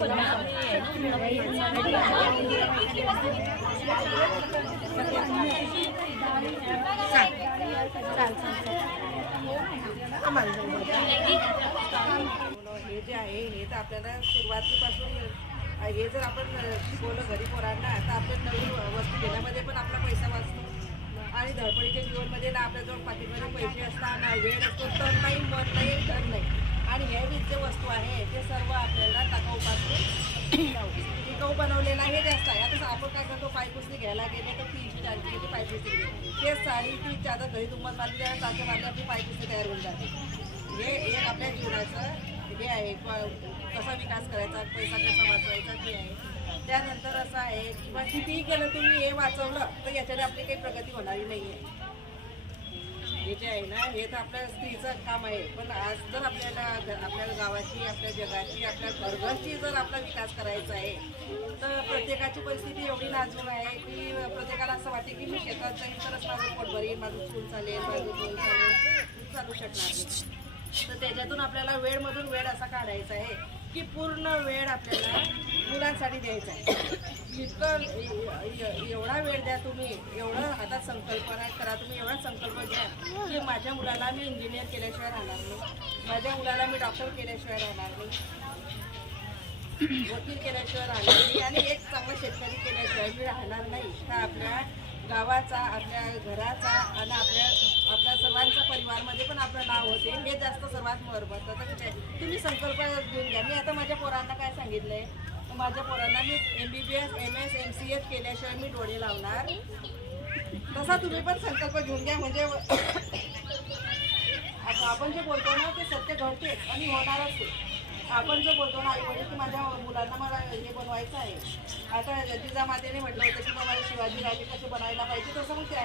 हे जे आहे हे तर आपल्याला सुरुवातीपासून हे जर आपण शिकवलं घरी पोरांना तर आपण नवीन वस्तू घेण्यामध्ये पण आपला पैसा वाचतो आणि धडपडीच्या जीवनमध्ये ना आपल्याजवळ पाठीमध्ये पैसे असतात ना वेळ असतो तर नाही मन नाही तर नाही आणि हेवी जे वस्तू आहे ते सर्व आपल्याला टाकाऊपासून टिकाऊ बनवलेला आहे जास्त आहे आता आपण काय करतो पायपुसणी घ्यायला गेले तर तीनशे चारशे किती पायपुसणी ते सारी ती चादर घरी तुम्हाला बांधली जाणार चादर बांधली आपली पायपुसणी तयार होऊन जाते हे एक आपल्या जीवनाचं हे आहे कसा विकास करायचा पैसा कसा वाचवायचा ते आहे त्यानंतर असं आहे किंवा कितीही केलं तुम्ही हे वाचवलं तर याच्याने आपली काही प्रगती होणारी नाही आहे हे जे आहे ना हे तर आपल्या स्त्रीचं काम आहे पण आज जर आपल्याला आपल्या गावाची आपल्या जगाची आपल्या घरघरची जर आपला विकास करायचा आहे तर प्रत्येकाची परिस्थिती एवढी नाजून आहे की प्रत्येकाला असं वाटते की मी शेतात जाईल तरच माझं पोट भरेल माझं चूल चालेल माझं चूल चालेल चालू शकणार तर त्याच्यातून आपल्याला वेळमधून वेळ असा काढायचा आहे की पूर्ण वेळ आपल्याला मुलांसाठी द्यायचा आहे इतकं एवढा वेळ द्या तुम्ही एवढं हातात संकल्पना करा तुम्ही एवढा संकल्प घ्या की माझ्या मुलाला मी इंजिनियर केल्याशिवाय राहणार नाही माझ्या मुलाला मी डॉक्टर केल्याशिवाय राहणार नाही वकील केल्याशिवाय राहणार नाही आणि एक चांगला शेतकरी केल्याशिवाय मी राहणार नाही तर आपल्या गावाचा आपल्या घराचा आणि आपल्या आपल्या सर्वांच्या परिवारमध्ये पण आपलं नाव होते हे जास्त सर्वात महत्त्वाचं तुम्ही संकल्प घेऊन घ्या मी आता माझ्या पोरांना काय सांगितलं आहे माझ्या पोरांना मी M B B S M S M C S केल्याशिवाय मी डोळे लावणार तसा तुम्ही पण संकल्प घेऊन घ्या म्हणजे आता आपण जे बोलतो ना ते सत्य घडते आणि होणारच ते आपण जो बोलतो ना आई की माझ्या मुलांना मला हे बनवायचं आहे आता जिजामातेने म्हटलं होतं की मला शिवाजी राजे कसे बनायला पाहिजे तसं मग ते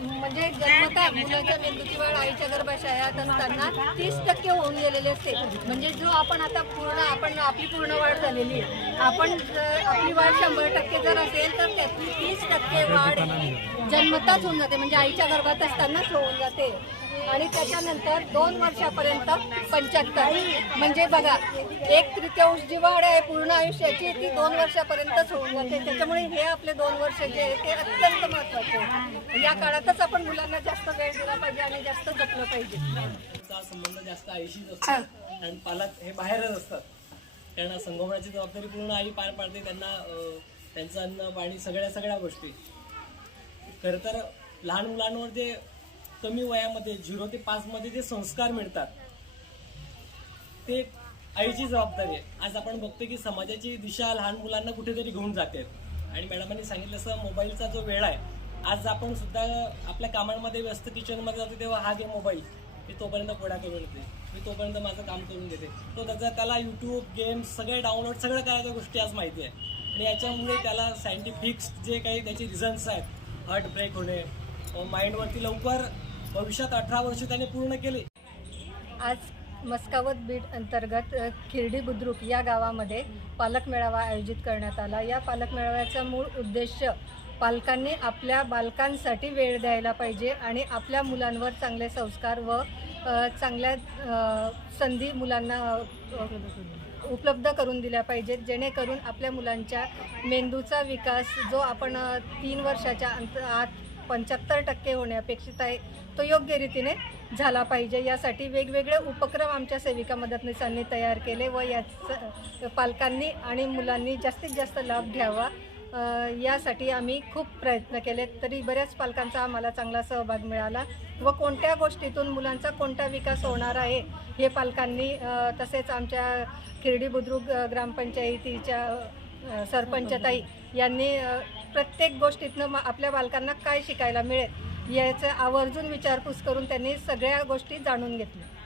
म्हणजे जन्मता मुलाच्या मेंदूची वाढ आईच्या गर्भाशयात असताना तीस टक्के होऊन गेलेले असते म्हणजे जो आपण आता पूर्ण आपण आपली पूर्ण वाढ झालेली आहे आपण आपली वाढ शंभर टक्के जर असेल तर त्यातली तीस टक्के वाढ जन्मताच होऊन जाते म्हणजे आईच्या गर्भात असतानाच होऊन जाते आणि त्याच्यानंतर दोन वर्षापर्यंत पंच्याहत्तर म्हणजे बघा एक तृतीयांश जी वाढ आहे पूर्ण आयुष्याची ती दोन वर्षापर्यंतच होऊन जाते त्याच्यामुळे हे आपले दोन वर्ष जे आहे ते अत्यंत महत्वाचे या काळातच आपण मुलांना जास्त वेळ दिला पाहिजे आणि जास्त जपलं पाहिजे संबंध जास्त आईशीच असतो आणि पालक हे बाहेरच असतात त्यांना संगोपनाची जबाबदारी पूर्ण आई पार पाडते त्यांना त्यांचं अन्न पाणी सगळ्या सगळ्या गोष्टी खरं तर लहान मुलांवर जे कमी वयामध्ये झिरो ते पाचमध्ये जे संस्कार मिळतात ते आईची जबाबदारी आहे आज आपण बघतो की समाजाची दिशा लहान मुलांना कुठेतरी घेऊन जाते आणि मॅडमांनी सांगितलं असं मोबाईलचा जो वेळ आहे आज आपण सुद्धा आपल्या कामांमध्ये व्यस्त किचनमध्ये जातो तेव्हा हा जे मोबाईल मी तोपर्यंत पोळ्या मिळते मी तोपर्यंत माझं काम करून देते तो त्याचा त्याला यूट्यूब गेम्स सगळे डाउनलोड काय करायच्या गोष्टी आज माहिती आहे आणि याच्यामुळे त्याला सायंटिफिक्स जे काही त्याचे रिझन्स आहेत हार्ट ब्रेक होणे माइंडवरती लवकर भविष्यात अठरा वर्ष त्याने पूर्ण केले आज मस्कावत बीड अंतर्गत खिर्डी बुद्रुक या गावामध्ये पालक मेळावा आयोजित करण्यात आला या पालक मेळाव्याचा मूळ उद्देश पालकांनी आपल्या बालकांसाठी वेळ द्यायला पाहिजे आणि आपल्या मुलांवर चांगले संस्कार व चांगल्या संधी मुलांना उपलब्ध करून दिल्या पाहिजेत जेणेकरून आपल्या मुलांच्या मेंदूचा विकास जो आपण तीन वर्षाच्या अंत आत पंच्याहत्तर टक्के होणे अपेक्षित आहे तो योग्य रीतीने झाला पाहिजे यासाठी वेगवेगळे उपक्रम आमच्या सेविका मदतनीसांनी तयार केले व याचं पालकांनी आणि मुलांनी जास्तीत जास्त लाभ घ्यावा यासाठी आम्ही खूप प्रयत्न केले तरी बऱ्याच पालकांचा आम्हाला चांगला सहभाग मिळाला व कोणत्या गोष्टीतून मुलांचा कोणता विकास होणार आहे हे पालकांनी तसेच आमच्या खिरडी बुद्रुक ग्रामपंचायतीच्या सरपंचताई यांनी प्रत्येक गोष्टीतनं आपल्या बालकांना काय शिकायला मिळेल याचं आवर्जून विचारपूस करून त्यांनी सगळ्या गोष्टी जाणून घेतल्या